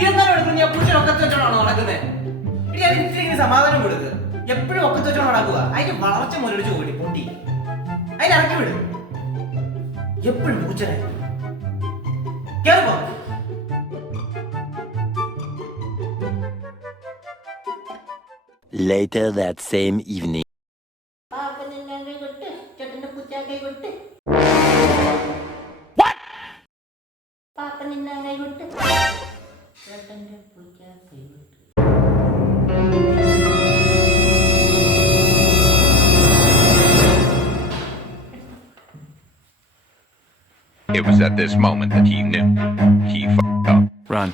ഇതെന്നാലും എടുക്കുന്നത് ഞാൻ പുരുഷൻ ഒക്കത്ത് വെച്ചോണാണോ നടക്കുന്നത്? ഇനി അത് ഇത്തിരി സമാധാനം കൊടുക്കുക. എപ്പോഴും ഒക്കത്ത് വെച്ചോണം നടക്കുക. അതിന്റെ വളർച്ച മുരടിച്ചു പോയി പൊട്ടി. അതിന് ഇറക്കി വിട്. എപ്പോഴും പൂച്ചനായി കേൾപ്പോ. Later that same evening. It was at this moment that he knew he f***ed up. Run.